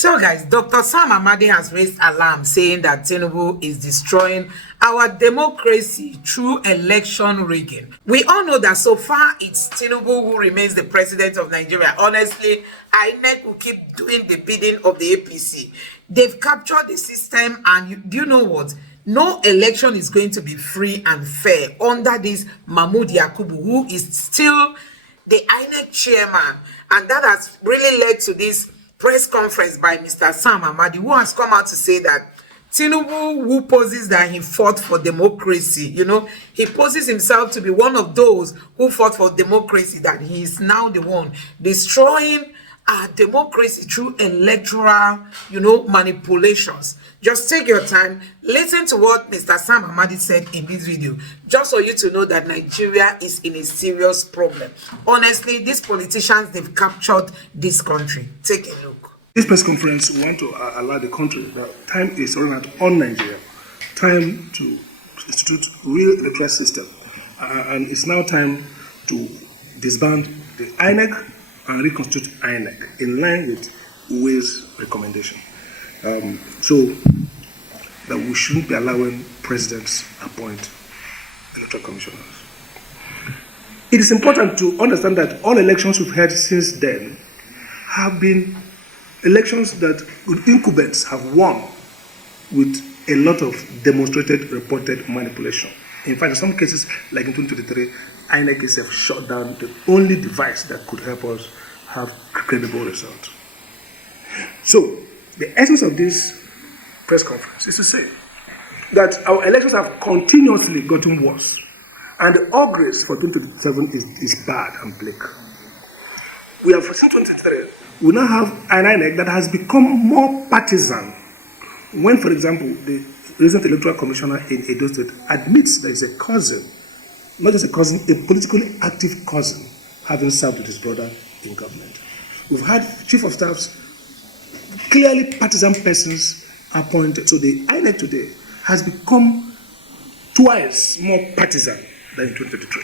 So guys, Dr. Sam Amadi has raised alarm saying that Tinubu is destroying our democracy through election rigging. We all know that so far it's Tinubu who remains the president of Nigeria. Honestly, INEC will keep doing the bidding of the APC. They've captured the system, and do you know what? No election is going to be free and fair under this Mahmood Yakubu, who is still the INEC chairman, and that has really led to this press conference by Mr. Sam Amadi, who has come out to say that Tinubu, who poses that he fought for democracy, he poses himself to be one of those who fought for democracy, that he is now the one destroying our democracy through electoral, manipulations. Just take your time, listen to what Mr. Sam Amadi said in this video, just for you to know that Nigeria is in a serious problem. Honestly, these politicians, they've captured this country. Take a look. This press conference, we want to allow the country that time is running out on Nigeria. Time to institute real electoral system. And it's now time to disband the INEC and reconstitute INEC in line with Uwe's recommendation. So that we shouldn't be allowing presidents appoint electoral commissioners. It is important to understand that all elections we've had since then have been elections that incumbents have won with a lot of demonstrated, reported manipulation. In fact, in some cases, like in 2023, INEC itself shut down the only device that could help us have credible results. So, the essence of this press conference is to say that our elections have continuously gotten worse, and the auguries for 2027 is bad and bleak. We have, since 2023, we now have an INEC that has become more partisan. When, for example, the recent electoral commissioner in Edo State admits there is a cousin, not just a cousin, a politically active cousin, having served with his brother in government. We've had chief of staffs, clearly partisan persons appointed. So the INEC today has become twice more partisan than in 2023.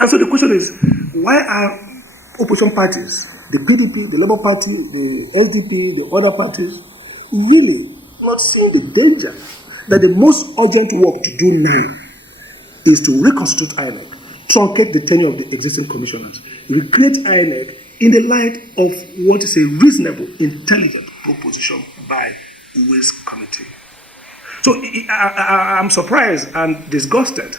And so the question is, why are opposition parties, the PDP, the Labour Party, the LDP, the other parties, really not seeing the danger that the most urgent work to do now is to reconstitute INEC, truncate the tenure of the existing commissioners, recreate INEC in the light of what is a reasonable, intelligent proposition by Uwe's committee. So I'm surprised and disgusted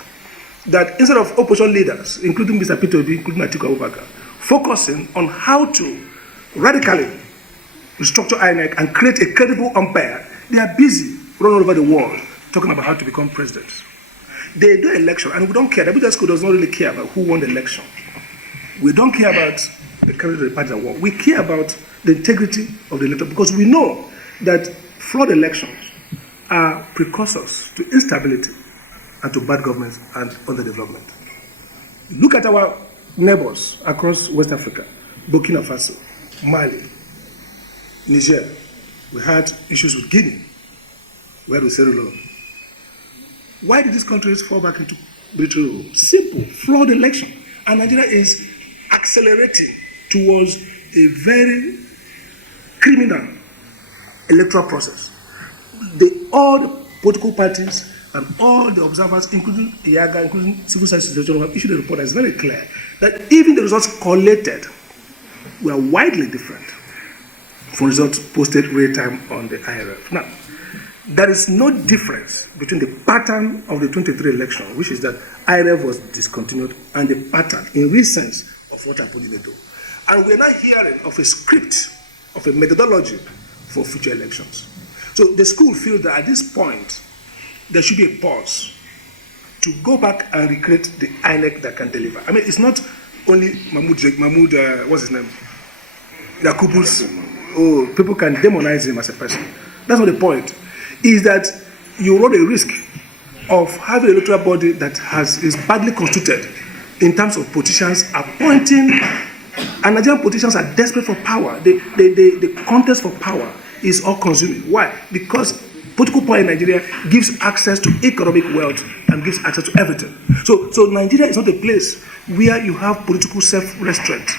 that instead of opposition leaders, including Mr. Peter Obi, including Atiku Abubakar, focusing on how to radically restructure INEC and create a credible umpire, they are busy running all over the world talking about how to become presidents. They do election, and we don't care. The Abuja school does not really care about who won the election. We don't care about the candidate of the party that won. We care about the integrity of the elector, because we know that flawed elections are precursors to instability and to bad government and underdevelopment. Look at our neighbors across West Africa, Burkina Faso, Mali, Niger. We had issues with Guinea. We had with Sierra Leone. Why did these countries fall back into military rule? Simple, flawed election. And Nigeria is accelerating towards a very criminal electoral process. All the political parties and all the observers, including IAGA, including civil society, have issued a report that is very clear that even the results collated were widely different from results posted real time on the IRF. Now, there is no difference between the pattern of the 2023 election, which is that IRF was discontinued, and the pattern in real sense of what happened in Edo. And we are now hearing of a script, of a methodology for future elections. So the school feels that at this point, there should be a pause to go back and recreate the INEC that can deliver. I mean, it's not only Mahmoud, what's his name? Yakubu's, people can demonize him as a person. That's not the point. Is that you run a risk of having an electoral body that is badly constituted in terms of politicians appointing, and Nigerian politicians are desperate for power. The contest for power is all-consuming. Why? Because political power in Nigeria gives access to economic wealth and gives access to everything. So Nigeria is not a place where you have political self-restraint.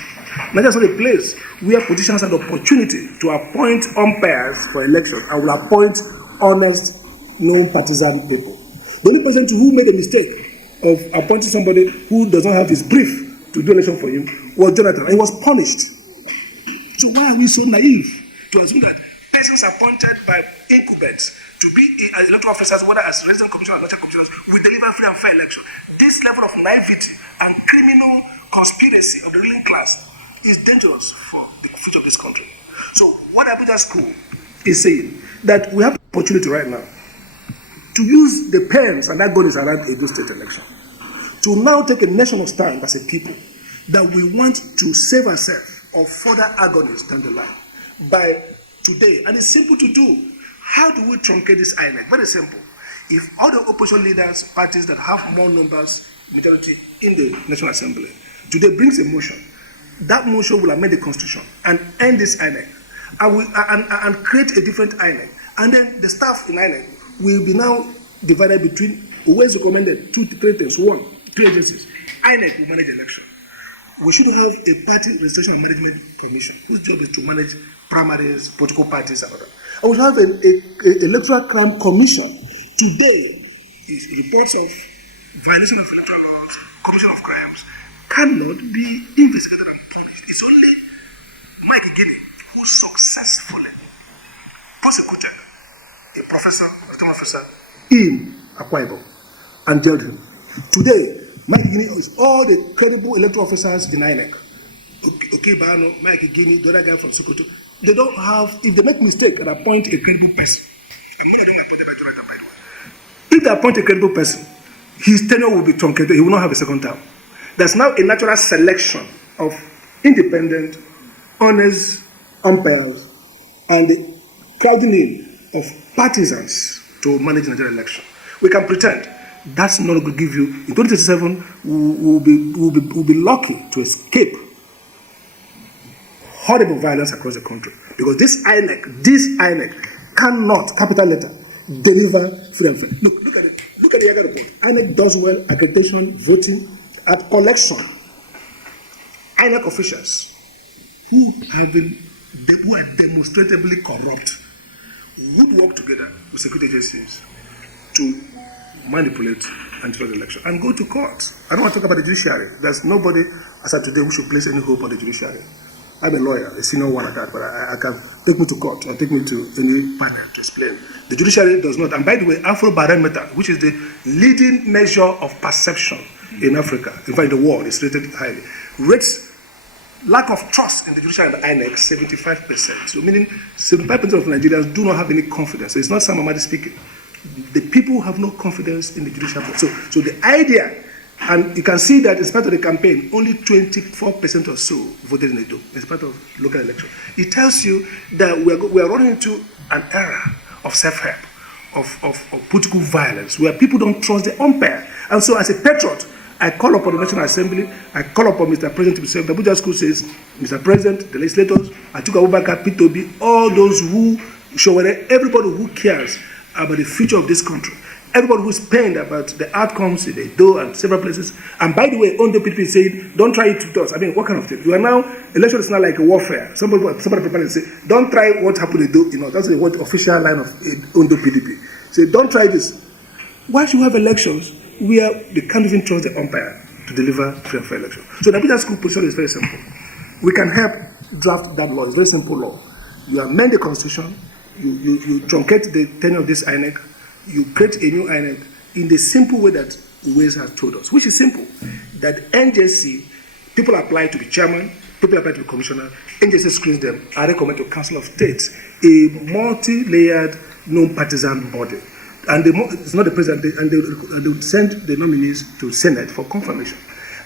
Nigeria is not a place where politicians have the opportunity to appoint umpires for election and will appoint honest, non-partisan people. The only person who made a mistake of appointing somebody who does not have his brief to do election for him was Jonathan, and he was punished. So why are we so naive to assume that persons appointed by incumbents to be electoral officers, whether as resident commissioners or elected commissioners, will deliver free and fair election? This level of naivety and criminal conspiracy of the ruling class is dangerous for the future of this country. So what Abuja School is saying, that we have the opportunity right now to use the pens, and that gun is around Edo State election, to now take a national stand as a people that we want to save ourselves of further agonies down the line by today. And it's simple to do. How do we truncate this INEC? Very simple. If all the opposition leaders, parties that have more numbers, majority in the National Assembly, today brings a motion, that motion will amend the Constitution and end this INEC and create a different INEC. And then the staff in INEC will be now divided between always recommended 2 to 3 things. 1, 3 agencies. INEC will manage the election. We should have a party registration and management commission whose job is to manage primaries, political parties, and all that. And we should have an electoral crime commission. Today, reports of violation of electoral laws, commission of crimes, cannot be investigated and punished. It's only Mike Guinea who successfully prosecuted a professor, a STEM officer in Akwa Ibom and jailed him. Today, Mike Guinea is all the credible electoral officers in INEC. Okay, Bano, Mike Guinea, the other guy from Sokoto. They don't have, if they make mistake and appoint a credible person, I'm going to do my appointed by Jonathan, by the way. If they appoint a credible person, his tenure will be truncated. He will not have a second term. There's now a natural selection of independent, honest umpires and the crowding in of partisans to manage the Nigerian election. We can pretend that's not going to give you. In 2037, we'll be lucky to escape horrible violence across the country, because this INEC cannot, capital letter, deliver free and fair. Look at it. Look at the Yaga report. INEC does well accreditation, voting, at collection. INEC officials who are demonstrably corrupt would work together with security agencies to manipulate and defeat the election and go to court. I don't want to talk about the judiciary. There's nobody as of today who should place any hope on the judiciary. I'm a lawyer, a senior one at that, but I can take me to court or take me to any panel to explain. The judiciary does not. And by the way, Afrobarometer, which is the leading measure of perception in Africa, in fact, in the world, is rated highly, rates lack of trust in the judiciary and the INEC 75%. So meaning 75% of Nigerians do not have any confidence. So it's not Sam Amadi speaking. The people have no confidence in the judicial process. So the idea, and you can see that in spite of the campaign, only 24% or so voted in Edo, in spite of local election. It tells you that we are running into an era of self-help, of political violence, where people don't trust the umpire. And so as a patriot, I call upon the National Assembly, I call upon Mr. President himself. The Abuja School says, Mr. President, the legislators, Atiku Abubakar, P2B, all those who show everybody who cares about the future of this country, everybody who's pained about the outcomes in the Edo and several places. And by the way, Ondo people saying, don't try it with us. I mean, what kind of thing? You are now, election is not like a warfare. Somebody prepared and say, don't try what happened in Edo. You know, that's what the official line of Ondo PDP. Say, don't try this. Why should we have elections where they can't even trust the umpire to deliver free and fair election? So the Abuja School position is very simple. We can help draft that law. It's a very simple law. You amend the Constitution, you truncate the tenure of this INEC, you create a new INEC in the simple way that Uwais has told us, which is simple. That NJC, people apply to be chairman, people apply to be commissioner, NJC screens them, I recommend to Council of State, a multi-layered, non-partisan body. And it's not the president, and they would send the nominees to Senate for confirmation.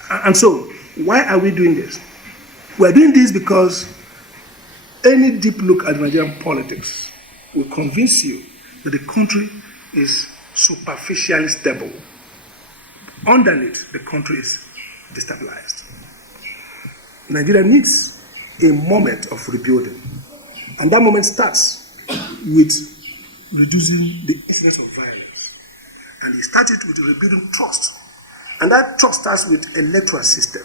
And so, why are we doing this? We're doing this because any deep look at Nigerian politics will convince you that the country is superficially stable. Underneath, the country is destabilized. Nigeria needs a moment of rebuilding. And that moment starts with reducing the incidence of violence. And it started with rebuilding trust. And that trust starts with electoral system.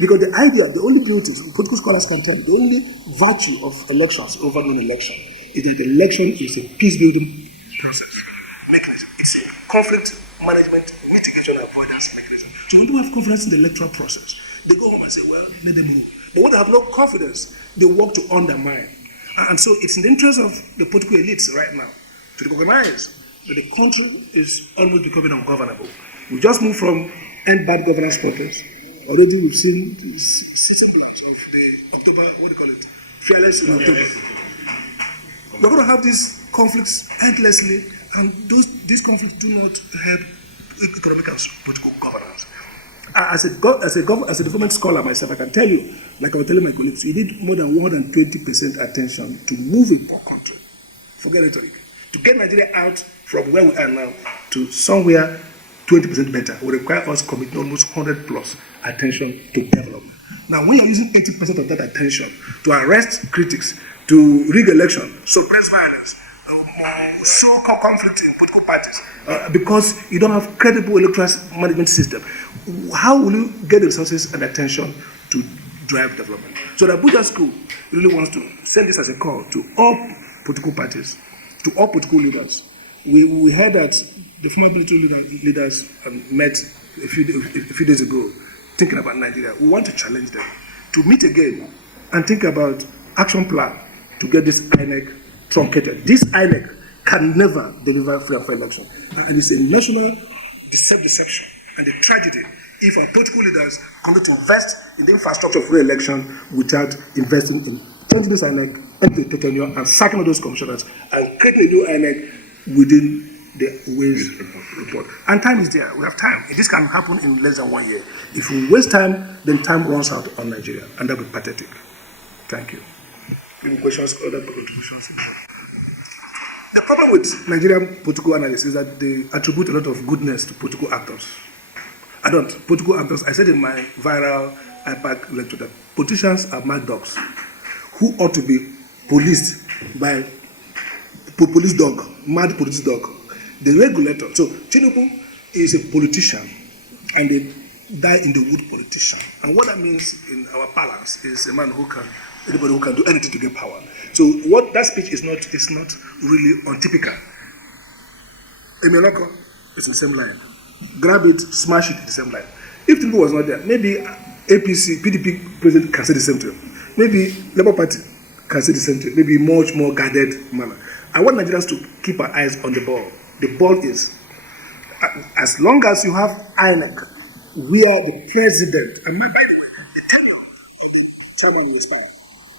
Because the idea, the only beauty, political scholars can tell you, the only virtue of elections over an election is that the election is a peace-building process mechanism. It's a conflict management, mitigation, avoidance mechanism. So when people have confidence in the electoral process, they go home and say, well, let them move. But when they have no confidence, they work to undermine. And so it's in the interest of the political elites right now to recognize that the country is almost becoming ungovernable. We just moved from end bad governance purpose. Already we've seen the sitting blocks of the October, what do you call it? Fearless in October. We're going to have these conflicts endlessly, and these conflicts do not help economic and political governance. As a development scholar myself, I can tell you, like I was telling my colleagues, we need more than 120% attention to move a poor country. Forget rhetoric. To get Nigeria out from where we are now to somewhere 20% better will require us committing almost 100 plus attention to development. Now, when you're using 80% of that attention to arrest critics, to rig election, suppress violence, sow conflict in political parties, because you don't have credible electoral management system, how will you get the resources and attention to drive development? So the Abuja School really wants to send this as a call to all political parties, to all political leaders. We heard that the former military leaders met a few days ago thinking about Nigeria. We want to challenge them to meet again and think about action plan to get this INEC truncated. This INEC can never deliver free and fair election. And it's a national deception and a tragedy if our political leaders continue to invest in the infrastructure of free election without investing in changing this INEC into the tenure and sacking all those commissioners and creating a new INEC within the ways report. And time is there. We have time. This can happen in less than 1 year. If we waste time, then time runs out on Nigeria, and that would be pathetic. Thank you. Any questions? Other contributions? The problem with Nigerian political analysis is that they attribute a lot of goodness to political actors. I don't. Political actors, I said in my viral IPAC lecture that politicians are mad dogs who ought to be policed by police dog, mad police dog. The regulator. So Tinubu is a politician and a die-in-the-wood politician. And what that means in our parlance is a man anybody who can do anything to get power. So what that speech is not really untypical. Emeloko is the same line. Grab it, smash it in the same line. If Tinubu was not there, maybe APC, PDP president can say the same thing. Maybe Labour Party can say the same thing. Maybe much more guarded manner. I want Nigerians to keep our eyes on the ball. The ball is, as long as you have INEC, we are the president. And by the way, the tenure of the chairman will expire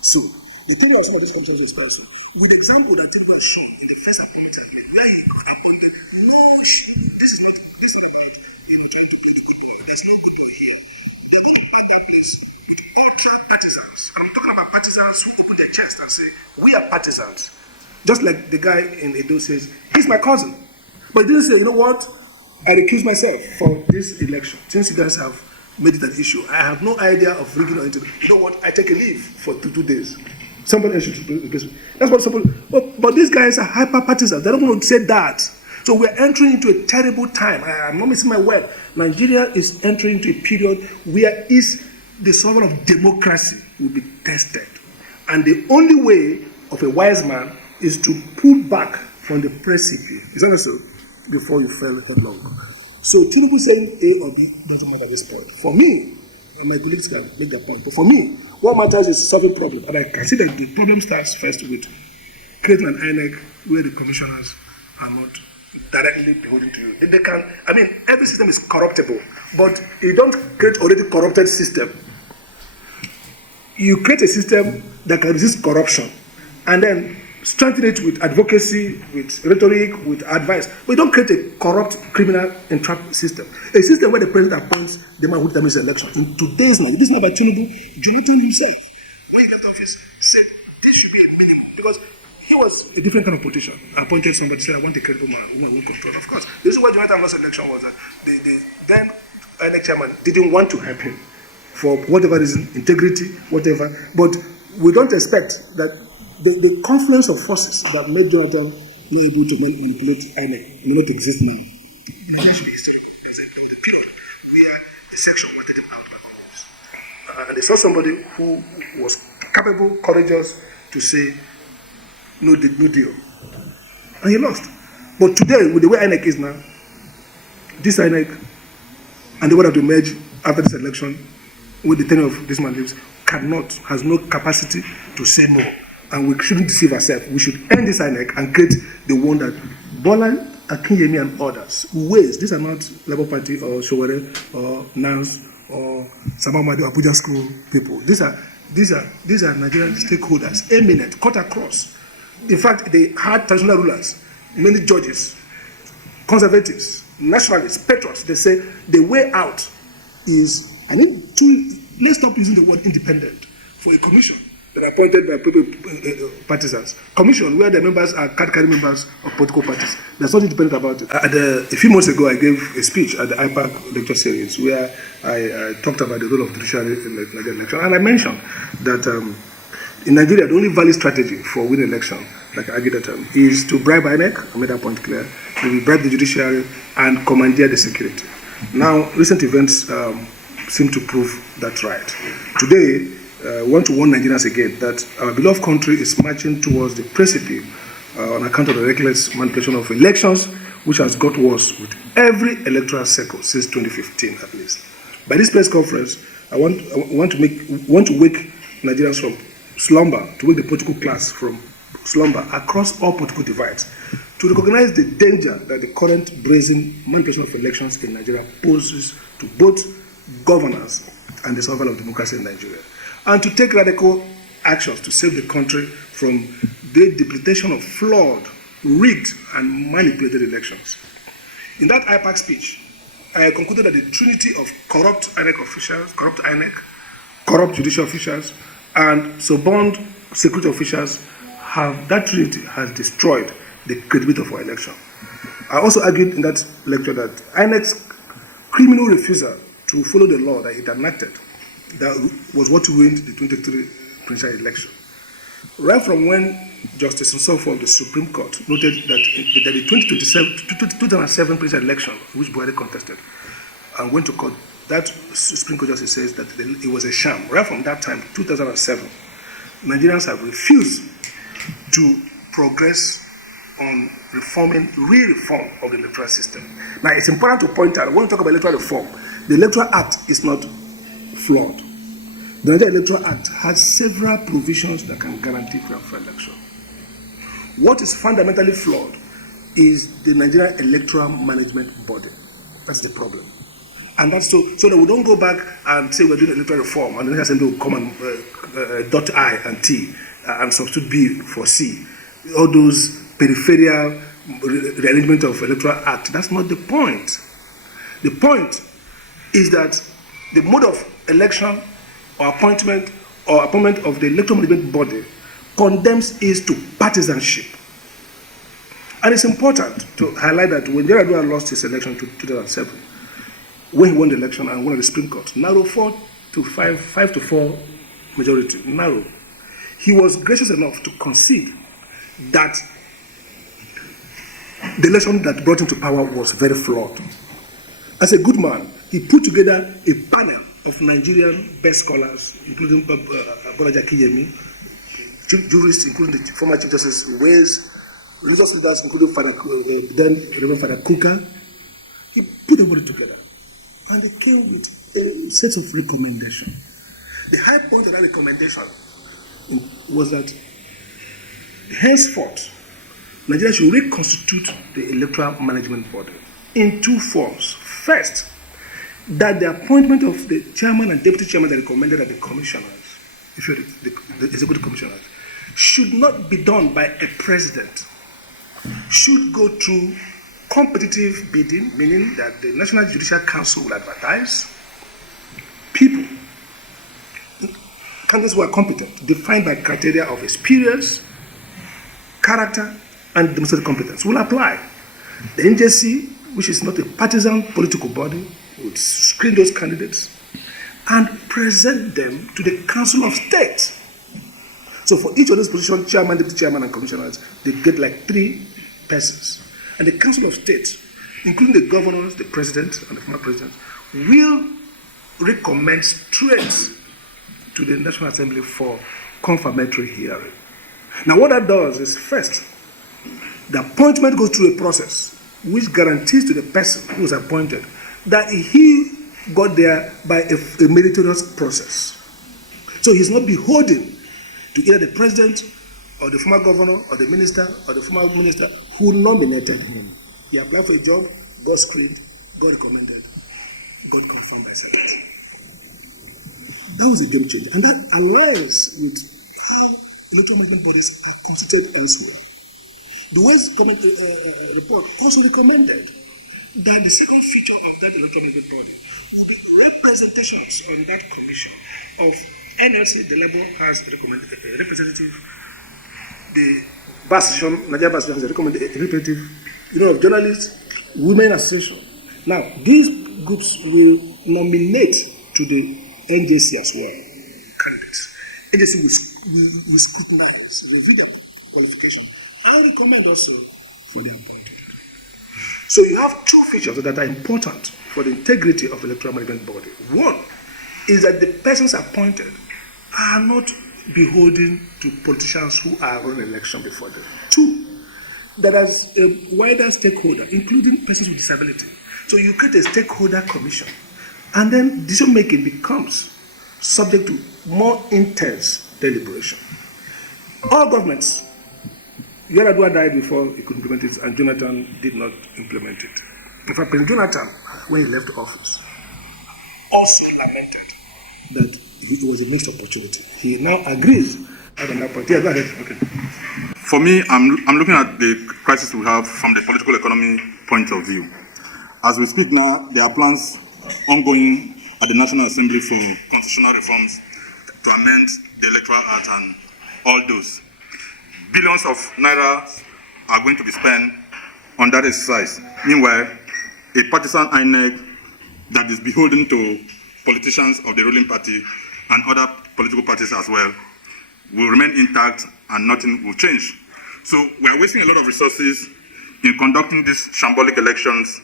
soon. The tenure of some of these commissions will expire soon. With the example that Tinubu has shown in the first appointment, where he got appointed, this is not about him trying to play the good boy. There's no good boy here. They're going to pack that place with ultra partisans. I'm talking about partisans who open their chest and say, we are partisans. Just like the guy in Edo says, he's my cousin. But he didn't say, you know what? I recuse myself from this election. Since you guys have made it an issue, I have no idea of rigging or anything. You know what? I take a leave for 2 days. Somebody else should replace me. That's what somebody. But these guys are hyper partisans. They don't want to say that. So we're entering into a terrible time. I'm not missing my word. Nigeria is entering into a period where the sovereign of democracy will be tested. And the only way of a wise man is to pull back from the precipice. Is that so? Before you fell headlong. So Tinubu saying A or B doesn't matter at this point. For me, and my colleagues can make that point, but for me, what matters is solving problems. And I can see that the problem starts first with creating an INEC where the commissioners are not directly beholden to you. They can, every system is corruptible, but you don't create already corrupted system. You create a system that can resist corruption, and then strengthen it with advocacy, with rhetoric, with advice. But you don't create a corrupt, criminal, entrapment system. A system where the president appoints the man who determines the election. In today's night, this is not about Tinubu. Jonathan himself, when he left office, said this should be a minimum. Because he was a different kind of politician. Appointed somebody, said, I want a credible man who will control. Of course, this is why Jonathan lost election was that the then INEC chairman didn't want to help him for whatever reason, integrity, whatever. But we don't expect that the confluence of forces that made Jonathan not able to manipulate INEC may not exist now. There's a period where the section wanted him out by Congress. And they saw somebody who was capable, courageous to say, no deal. And he lost. But today, with the way INEC is now, this INEC and the one that will emerge after this election, with the tenure of this man lives, has no capacity to say no. And we shouldn't deceive ourselves. We should end this INEC and create the one that Bola, Akinyemi, and others ways. These are not Labour Party or Showore or NANS or Amadi or Abuja School people. These are Nigerian stakeholders, eminent, cut across. In fact, they had traditional rulers, many judges, conservatives, nationalists, patriots. They say the way out is, let's stop using the word independent for a commission that are appointed by partisans. Commission where the members are card-carrying members of political parties. There's nothing independent about it. A few months ago, I gave a speech at the IPAC lecture series where I talked about the role of judiciary in the Nigerian election. And I mentioned that in Nigeria, the only valid strategy for winning election, like I argue that is to bribe INEC. I made that point clear. We bribe the judiciary and commandeer the security. Now, recent events seem to prove that right. Today, I want to warn Nigerians again that our beloved country is marching towards the precipice on account of the reckless manipulation of elections, which has got worse with every electoral cycle since 2015 at least. By this press conference, I want to wake Nigerians from slumber, to wake the political class from slumber across all political divides, to recognize the danger that the current brazen manipulation of elections in Nigeria poses to both governance and the survival of democracy in Nigeria, and to take radical actions to save the country from the debilitation of flawed, rigged, and manipulated elections. In that IPAC speech, I concluded that the trinity of corrupt INEC officials, corrupt INEC, corrupt judicial officials, and suborned security officials that trinity has destroyed the credibility of our election. I also argued in that lecture that INEC's criminal refusal to follow the law that it enacted, that was what ruined the 2023 presidential election. Right from when Justice Nsofo of the Supreme Court noted that the 2007 presidential election, which Buhari contested and went to court, that Supreme Court justice says that it was a sham. Right from that time, 2007, Nigerians have refused to progress on real reform of the electoral system. Now, it's important to point out, when we talk about electoral reform, the Electoral Act is not flawed. The Nigerian Electoral Act has several provisions that can guarantee fair election. What is fundamentally flawed is the Nigerian Electoral Management Body. That's the problem. And that's so that we don't go back and say we're doing electoral reform and the National Assembly will come and dot I and T and substitute B for C. All those peripheral rearrangement of Electoral Act. That's not the point. The point is that the mode of election or appointment of the electoral management body condemns it to partisanship. And it's important to highlight that when Yar'Adua lost his election to 2007, when he won the election and won the Supreme Court, narrow 5-4 majority, narrow, he was gracious enough to concede that the election that brought him to power was very flawed. As a good man, he put together a panel of Nigerian best scholars, including Bolaji Akinyemi, jurists, including the former Chief Justice Ways, religious leaders, including then Reverend Father Kuka. He put everybody together, and they came with a set of recommendations. The high point of that recommendation was that henceforth, Nigeria should reconstitute the electoral management body in two forms. First, that the appointment of the chairman and deputy chairman that recommended at the commissioners, the executive commissioners, should not be done by a president, should go through competitive bidding, meaning that the National Judicial Council will advertise people, candidates who are competent, defined by criteria of experience, character, and demonstrated competence, will apply. The NJC, which is not a partisan political body, would screen those candidates and present them to the Council of State. So for each of those positions, chairman, deputy chairman, and commissioners, they get like 3 persons. And the Council of State, including the governors, the president, and the former president, will recommend straight to the National Assembly for confirmatory hearing. Now, what that does is, first, the appointment goes through a process which guarantees to the person who is appointed that he got there by a meritorious process. So he's not beholden to either the president or the former governor or the minister or the former minister who nominated him. He applied for a job, got screened, got recommended, got confirmed by Senate. That was a game changer. And that aligns with how electoral movement bodies are constituted elsewhere. The West report also recommended that the second feature of that electoral movement body would be representations on that commission of NLC, the Labour has recommended a representative, the Bar Association, Nigeria Bar Association has recommended a representative, of journalists, women association. Now, these groups will nominate to the NJC as well candidates. NJC will scrutinize, review their qualification, and recommend also for their appointment. So you have two features that are important for the integrity of the electoral management body. One is that the persons appointed are not beholden to politicians who are running election before them. Two, that as a wider stakeholder, including persons with disability. So you create a stakeholder commission, and then decision-making becomes subject to more intense deliberation. All governments, Yar'Adua died before he could implement it, and Jonathan did not implement it. In fact, President Jonathan, when he left office, also lamented that it was a missed opportunity. He now agrees on that point. Yeah, go ahead. Okay. For me, I'm looking at the crisis we have from the political economy point of view. As we speak now, there are plans ongoing at the National Assembly for constitutional reforms to amend the Electoral Act and all those. Billions of naira are going to be spent on that exercise. Meanwhile, a partisan INEC that is beholden to politicians of the ruling party and other political parties as well will remain intact and nothing will change. So we are wasting a lot of resources in conducting these shambolic elections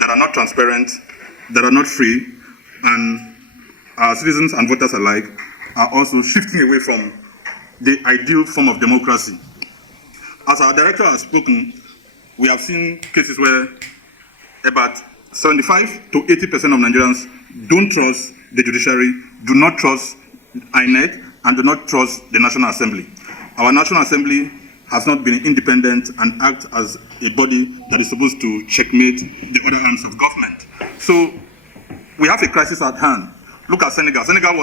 that are not transparent, that are not free, and our citizens and voters alike are also shifting away from the ideal form of democracy. As our director has spoken, we have seen cases where about 75 to 80% of Nigerians don't trust the judiciary, do not trust INEC, and do not trust the National Assembly. Our National Assembly has not been independent and acts as a body that is supposed to checkmate the other arms of government. So we have a crisis at hand. Look at Senegal. Senegal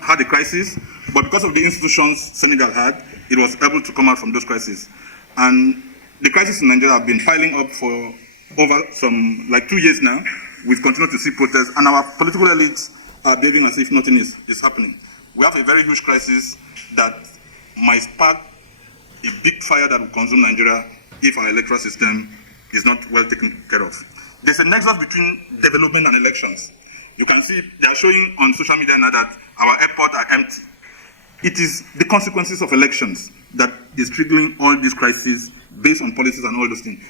had a crisis, but because of the institutions Senegal had, it was able to come out from those crises. And the crisis in Nigeria have been piling up for over 2 years now. We've continued to see protests, and our political elites are behaving as if nothing is happening. We have a very huge crisis that might spark a big fire that will consume Nigeria if our electoral system is not well taken care of. There's a nexus between development and elections. You can see they are showing on social media now that our airports are empty. It is the consequences of elections that is triggering all these crises based on policies and all those things.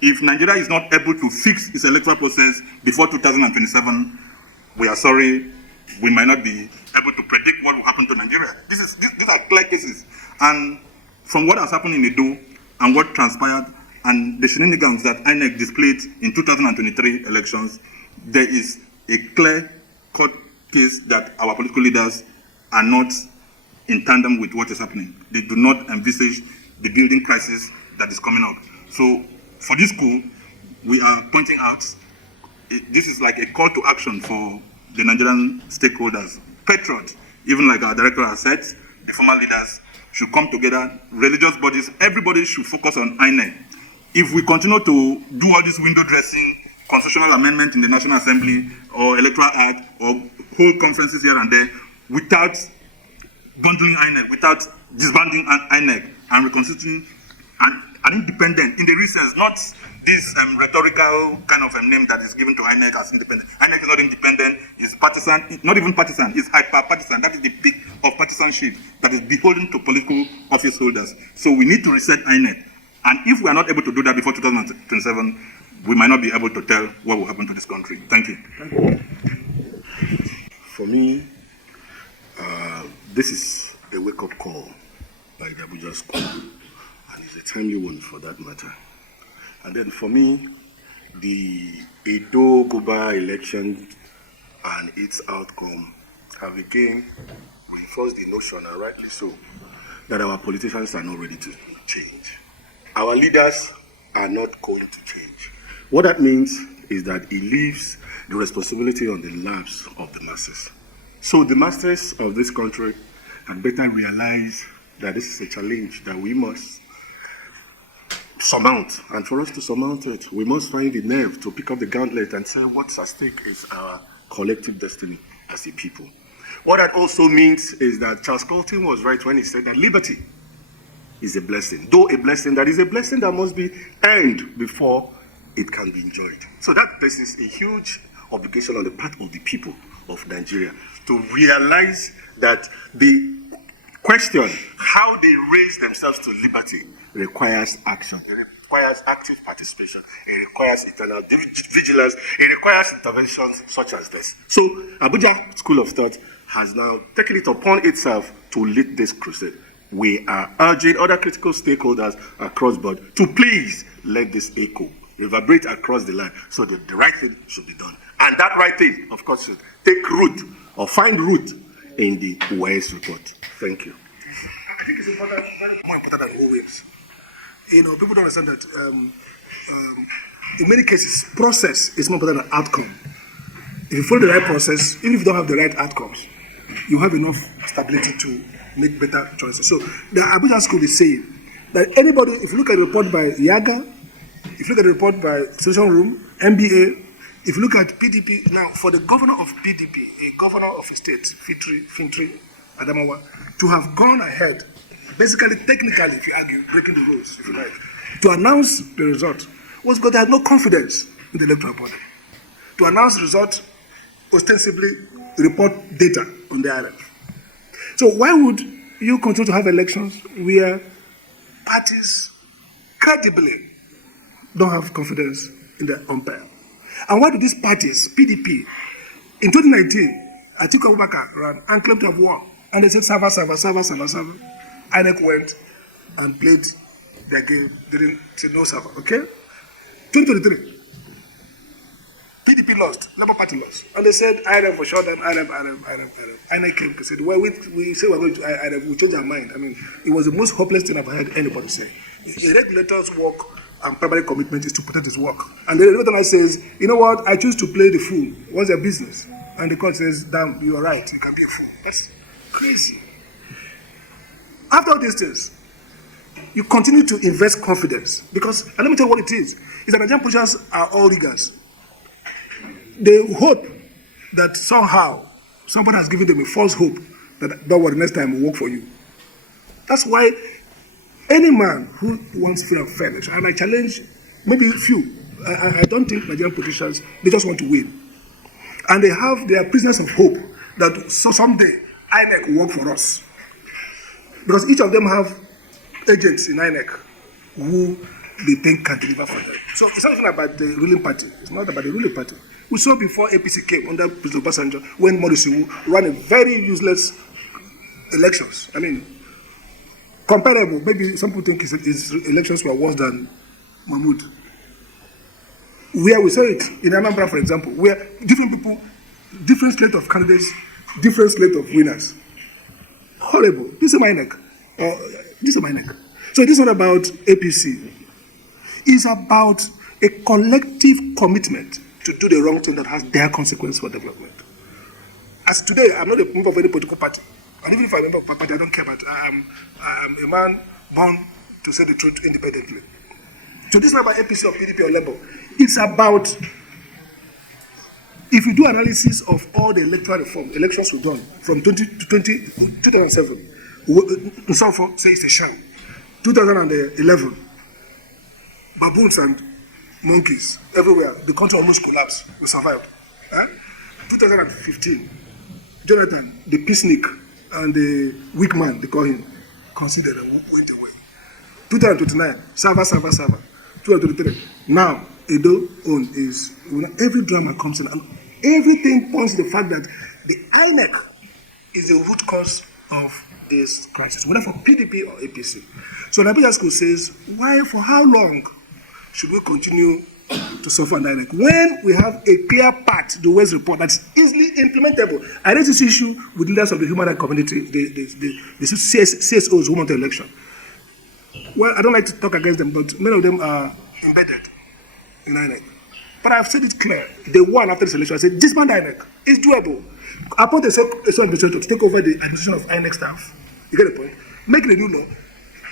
If Nigeria is not able to fix its electoral process before 2027, we are sorry, we might not be able to predict what will happen to Nigeria. These are clear cases. And from what has happened in Edo and what transpired and the shenanigans that INEC displayed in 2023 elections, there is a clear-cut case that our political leaders are not in tandem with what is happening. They do not envisage the building crisis that is coming up. So for this school, we are pointing out, this is like a call to action for the Nigerian stakeholders. Patriots, even like our director has said, the former leaders should come together, religious bodies, everybody should focus on INEC. If we continue to do all this window dressing, constitutional amendment in the National Assembly, or Electoral Act, or hold conferences here and there, without bundling INEC, without disbanding INEC, and reconstituting an independent, in the recess, not this rhetorical kind of name that is given to INEC as independent. INEC is not independent, it's partisan, not even partisan, it's hyper-partisan. That is the peak of partisanship that is beholden to political office holders. So we need to reset INEC. And if we are not able to do that before 2027, we might not be able to tell what will happen to this country. Thank you. For me, this is a wake-up call by the Abuja school, and it's a timely one for that matter. And then for me, the Edo-Guba election and its outcome have again reinforced the notion, and rightly so, that our politicians are not ready to change. Our leaders are not going to change. What that means is that it leaves the responsibility on the laps of the masses. So the masters of this country had better realize that this is a challenge that we must surmount. And for us to surmount it, we must find the nerve to pick up the gauntlet and say what's at stake is our collective destiny as a people. What that also means is that Charles Colton was right when he said that liberty is a blessing, though a blessing that is a blessing that must be earned before it can be enjoyed. So that places a huge obligation on the part of the people of Nigeria to realize that the question, how they raise themselves to liberty, requires action. It requires active participation. It requires eternal vigilance. It requires interventions such as this. So Abuja School of Thought has now taken it upon itself to lead this crusade. We are urging other critical stakeholders across board to please let this echo reverberate across the line so that the right thing should be done. And that right thing, of course, should take root or find root in the WES report. Thank you. I think it's important, more important than always. You know, people don't understand that in many cases, process is more important than outcome. If you follow the right process, even if you don't have the right outcomes, you have enough stability to make better choices. So the Abuja School is saying that anybody, if you look at the report by Yaga, if you look at the report by Solution Room, MBA, if you look at PDP, now for the governor of PDP, a governor of a state, Fintri, Adamawa, to have gone ahead, basically, technically, if you argue, breaking the rules, if you like, to announce the result, was because they had no confidence in the electoral body. To announce the result, ostensibly report data on the island. So why would you continue to have elections where parties credibly don't have confidence in the umpire? And why do these parties, PDP, in 2019, Atiku Abubakar ran and claimed to have won, and they said, server. INEC went and played their game, didn't say no server, okay? 2023, PDP lost, Labour Party lost, and they said INEC for sure, then INEC came and said, well, we say we're going to INEC, we change our mind. I mean, it was the most hopeless thing I've heard anybody say. The regulator's work and primary commitment is to protect his work. And the regulator says, you know what, I choose to play the fool. What's their business? And the court says, damn, you are right, you can be a fool. That's crazy. After all these things, you continue to invest confidence. Because, and let me tell you what it is that Nigerian politicians are all riggers. They hope that somehow somebody has given them a false hope that don't worry, next time will work for you. That's why any man who wants free and fair election, and I challenge maybe a few, I don't think Nigerian politicians, they just want to win. And they are prisoners of hope that so someday INEC will work for us. Because each of them have agents in INEC who they think can deliver for them. So it's not even about the ruling party. It's not about the ruling party. We saw before APC came under President Obasanjo when Morisiwu ran a very useless elections. I mean, comparable. Maybe some people think his elections were worse than Mahmoud. Where we saw it in Anambra, for example, where different people, different slate of candidates, different slate of winners. Horrible. This is my neck. So this is not about APC. It's about a collective commitment to do the wrong thing that has their consequence for development. As today, I'm not a member of any political party. And even if I'm a member of a party, I don't care about I am a man born to say the truth independently. So this is not about APC or PDP or Labour. It's about, if you do analysis of all the electoral reform, elections we've done from 2007, Nsofo says it's a sham. 2011, baboons and monkeys everywhere. The country almost collapsed. We survived. 2015, Jonathan, the peacenik and the weak man, they call him, considered and went away. 2029, Sava. 2023, now Edo own is, every drama comes in and everything points to the fact that the INEC is the root cause of this crisis, whether for PDP or APC. So the Abuja School says, why, for how long should we continue to suffer under INEC when we have a clear path, the West report, that's easily implementable? I raised this issue with leaders of the human rights community, the CSOs who want the election. Well, I don't like to talk against them, but many of them are embedded in INEC. But I've said it clear. They won after this election. I said, disband INEC. It's doable. Appoint a administrator to take over the administration of INEC staff. You get the point? Make it a new law.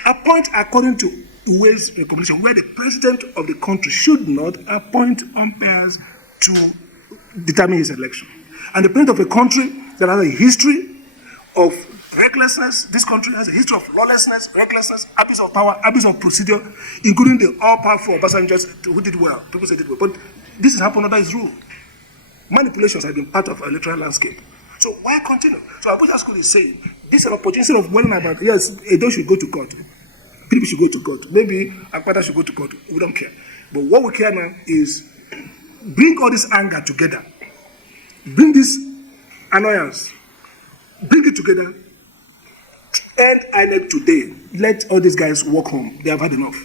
Appoint according to Uwe's recommendation, where the president of the country should not appoint umpires to determine his election. And the president of a country that has a history of recklessness, this country has a history of lawlessness, recklessness, abuse of power, abuse of procedure, including the all-powerful Obasanjo who did well. People say did well, but this has happened under his rule. Manipulations have been part of our electoral landscape. So why continue? So Abuja School is saying this is an opportunity of warning about, yes, Edo should go to court. People should go to court. Maybe Akpata should go to court. We don't care. But what we care now is bring all this anger together. Bring this annoyance. Bring it together. End INEC today. Let all these guys walk home. They have had enough.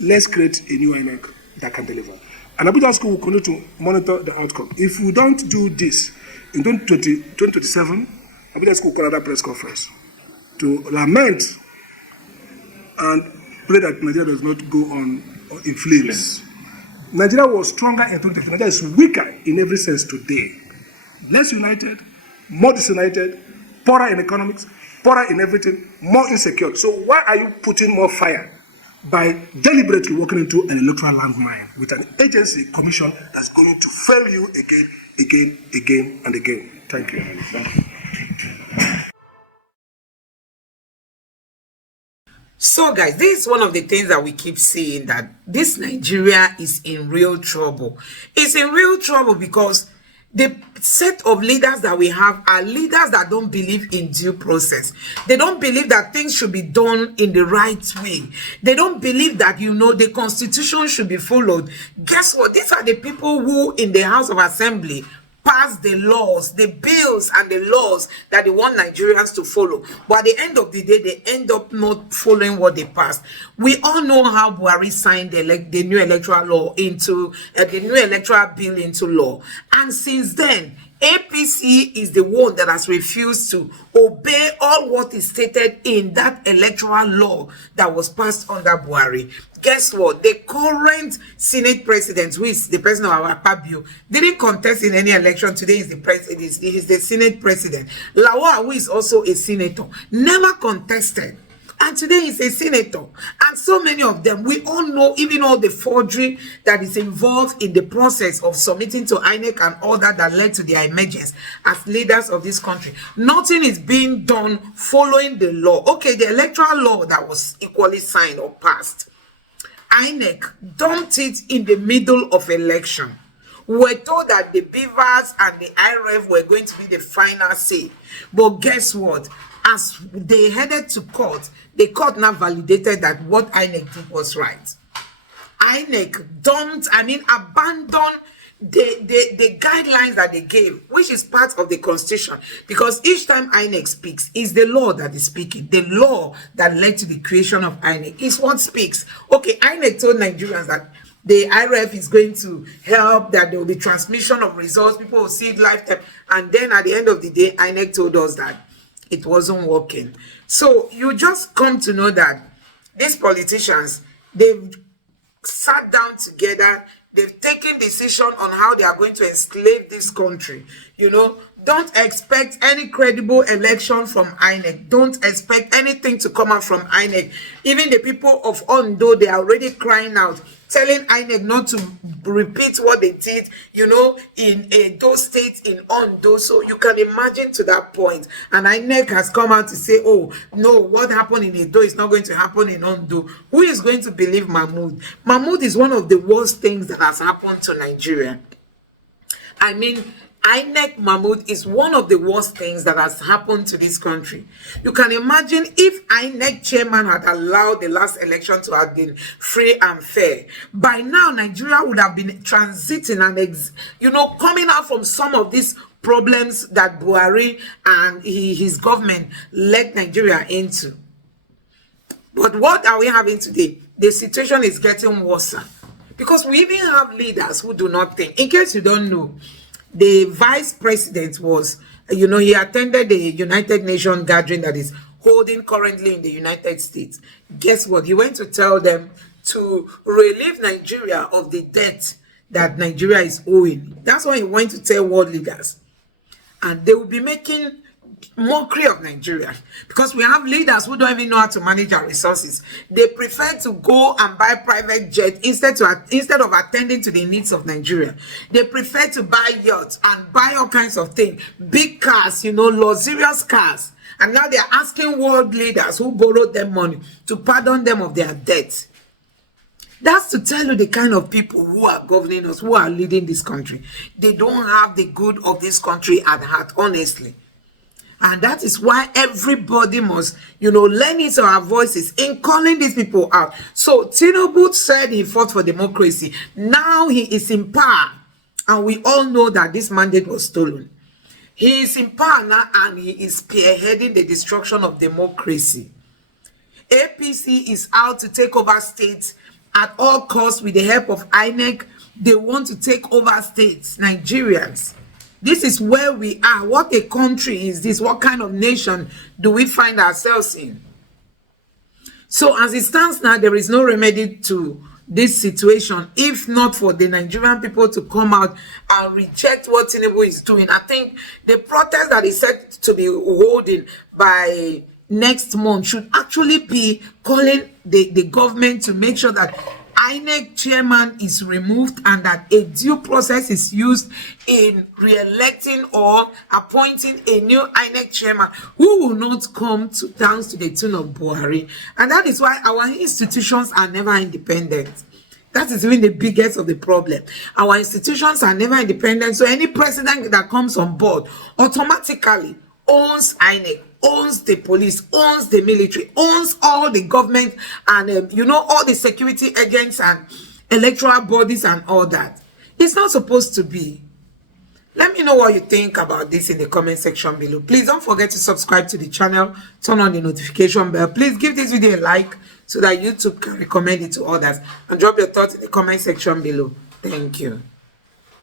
Let's create a new INEC that can deliver. And Abuja School will continue to monitor the outcome. If we don't do this, in 2027, Abuja School will call another press conference to lament and pray that Nigeria does not go on in flames. Nigeria was stronger in 2015. Nigeria is weaker in every sense today. Less united, more disunited, poorer in economics, poorer in everything, more insecure. So why are you putting more fire by deliberately walking into an electoral landmine with an agency commission that's going to fail you again and again? Thank you. Thank you. So guys, this is one of the things that we keep saying, that this Nigeria is in real trouble. It's in real trouble because the set of leaders that we have are leaders that don't believe in due process. They don't believe that things should be done in the right way. They don't believe that, the constitution should be followed. Guess what? These are the people who in the House of Assembly pass the laws, the bills and the laws that they want Nigerians to follow. But at the end of the day, they end up not following what they passed. We all know how Buhari signed the new electoral law into the new electoral bill into law. And since then, APC is the one that has refused to obey all what is stated in that electoral law that was passed under Buhari. Guess what? The current Senate president, who is the president of our Pabio, didn't contest in any election. Today is the president. He's the Senate president. Lawal, who is also a senator, never contested. And today he's a senator. And so many of them, we all know, even all the forgery that is involved in the process of submitting to INEC and all that led to their emergence as leaders of this country. Nothing is being done following the law. Okay, the electoral law that was equally signed or passed, INEC dumped it in the middle of election. We were told that the Beavers and the IRF were going to be the final say. But guess what? As they headed to court, the court now validated that what INEC did was right. INEC abandoned the guidelines that they gave, which is part of the constitution, because each time INEC speaks, is the law that is speaking. The law that led to the creation of INEC is what speaks. Okay, INEC told Nigerians that the IRF is going to help, that there will be transmission of results, people will see it lifetime, and then at the end of the day, INEC told us that it wasn't working. So you just come to know that these politicians, they've sat down together, they've taken decision on how they are going to enslave this country. Don't expect any credible election from INEC. Don't expect anything to come out from INEC. Even the people of Ondo, they are already crying out, telling INEC not to repeat what they did, in those states in Ondo. So you can imagine to that point. And INEC has come out to say, oh, no, what happened in Edo is not going to happen in Ondo. Who is going to believe Mahmoud? Mahmoud is one of the worst things that has happened to Nigeria. INEC Mahmoud is one of the worst things that has happened to this country. You can imagine if INEC chairman had allowed the last election to have been free and fair. By now, Nigeria would have been transiting and, coming out from some of these problems that Buhari and his government led Nigeria into. But what are we having today? The situation is getting worse because we even have leaders who do not think. In case you don't know, the vice president was, he attended the United Nations gathering that is holding currently in the United States. Guess what? He went to tell them to relieve Nigeria of the debt that Nigeria is owing. That's what he went to tell world leaders. And they will be making mockery of Nigeria because we have leaders who don't even know how to manage our resources. They prefer to go and buy private jet instead of attending to the needs of Nigeria. They prefer to buy yachts and buy all kinds of things, big cars, luxurious cars. And now they're asking world leaders who borrowed them money to pardon them of their debt. That's to tell you the kind of people who are governing us, who are leading this country. They don't have the good of this country at heart, honestly. And that is why everybody must, lend his or her voices in calling these people out. So Tinubu said he fought for democracy. Now he is in power. And we all know that this mandate was stolen. He is in power now and he is spearheading the destruction of democracy. APC is out to take over states at all costs with the help of INEC. They want to take over states, Nigerians. This is where we are. What a country is this? What kind of nation do we find ourselves in? So as it stands now, there is no remedy to this situation if not for the Nigerian people to come out and reject what Tinubu is doing. I think the protest that is set to be holding by next month should actually be calling the government to make sure that INEC chairman is removed and that a due process is used in re-electing or appointing a new INEC chairman who will not come down to the tune of Buhari. And that is why our institutions are never independent. That is even the biggest of the problem. Our institutions are never independent. So any president that comes on board automatically owns INEC, owns the police, owns the military, owns all the government and all the security agents and electoral bodies and all that. It's not supposed to be. Let me know what you think about this in the comment section below. Please don't forget to subscribe to the channel, turn on the notification bell. Please give this video a like so that YouTube can recommend it to others, and drop your thoughts in the comment section below. Thank you.